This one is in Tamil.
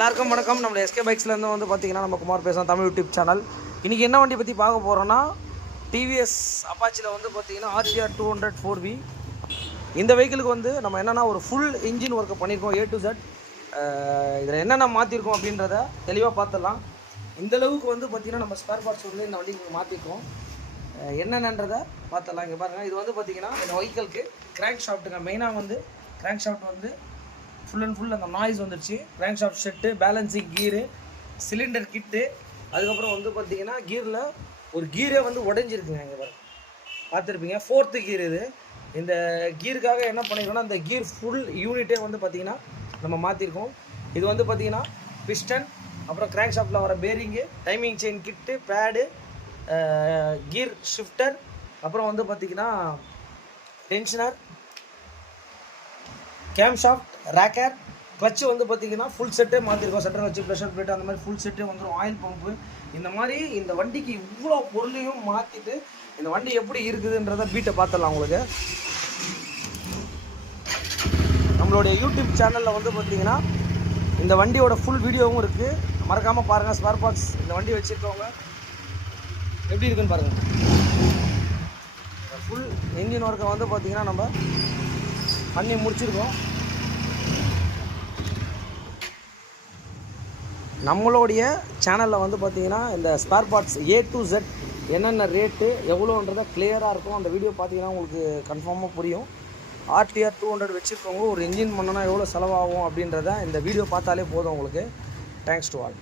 எல்லாருக்கும் வணக்கம். நம்ம எஸ்கே பைக்ஸ்லேருந்து வந்து பார்த்தீங்கன்னா நம்ம குமார் பேசுகிறோம், தமிழ் யூடியூப் சேனல். இன்றைக்கி என்ன வண்டி பற்றி பார்க்க போகிறோன்னா, டிவிஎஸ் அப்பாச்சியில் வந்து பார்த்தீங்கன்னா RTR 200 4V. இந்த வெஹிக்கிளுக்கு வந்து நம்ம என்னென்னா ஒரு ஃபுல் இன்ஜின் ஒர்க்கை பண்ணியிருக்கோம், A to Z. இதில் என்னென்ன மாற்றிருக்கோம் அப்படின்றத தெளிவாக பார்த்துடலாம். இந்தளவுக்கு வந்து பார்த்திங்கன்னா நம்ம ஸ்பேர் பார்ட்ஸ் வந்து இந்த வண்டிக்கு மாற்றிருக்கோம். என்னென்னன்றதை பார்த்துடலாம். இங்கே பாருங்கள், இது வந்து பார்த்திங்கன்னா இந்த வெஹிக்கிளுக்கு கிராங்க் ஷாஃப்ட்டுங்க. மெயினாக வந்து கிராங்க் ஷாஃப்ட் வந்து ஃபுல் அண்ட் ஃபுல் அந்த நாய்ஸ் வந்துடுச்சு. கிராங்க் ஷாஃப்ட் செட்டு, பேலன்சிங் கீரு, சிலிண்டர் கிட்டு, அதுக்கப்புறம் வந்து பார்த்திங்கன்னா கீரில் ஒரு கீரே வந்து உடஞ்சிருக்குங்க. இங்கே பாருங்கள், பார்த்துருப்பீங்க, 4th கீர் இது. இந்த கீருக்காக என்ன பண்ணியிருக்கோன்னா, அந்த கீர் ஃபுல் யூனிட்டே வந்து பார்த்திங்கன்னா நம்ம மாற்றிருக்கோம். இது வந்து பார்த்திங்கன்னா பிஸ்டன், அப்புறம் கிராங்க் ஷாஃப்ட்டில் வர பேரிங்கு, டைமிங் செயின் கிட்டு, பேடு, கீர் ஷிஃப்டர், அப்புறம் வந்து பார்த்திங்கன்னா tensioner, game shaft, rocker, clutch வந்து பார்த்திங்கன்னா ஃபுல் செட்டே மாற்றிருக்கோம். சென்டர் கிளச்சு, ப்ரெஷர் பிளேட், அந்த மாதிரி ஃபுல் செட்டே வந்துடும். ஆயில் பம்பு, இந்த மாதிரி இந்த வண்டிக்கு இவ்வளோ பொருளையும் மாற்றிட்டு இந்த வண்டி எப்படி இருக்குதுன்றத பீட்டை பார்த்துடலாம். உங்களுக்கு நம்மளுடைய யூடியூப் சேனலில் வந்து பார்த்திங்கன்னா இந்த வண்டியோட ஃபுல் வீடியோவும் இருக்குது, மறக்காமல் பாருங்கள். ஸ்பேர் பார்ட்ஸ் இந்த வண்டி வச்சுருக்கவங்க எப்படி இருக்குன்னு பாருங்கள். ஃபுல் என்ஜின் ஒர்க்கை வந்து பார்த்திங்கன்னா நம்ம பண்ணி முடிச்சிருக்கோம். நம்மளுடைய சேனலில் வந்து பார்த்திங்கன்னா இந்த spare parts A to Z என்னென்ன ரேட்டு எவ்வளோன்றதை கிளியராக இருக்கும். அந்த வீடியோ பார்த்தீங்கன்னா உங்களுக்கு கன்ஃபார்மாக புரியும். RTR 200 வச்சுருக்கவங்க ஒரு இன்ஜின் பண்ணோன்னா எவ்வளோ செலவாகும் அப்படின்றத இந்த வீடியோ பார்த்தாலே போதும் உங்களுக்கு. Thanks to all.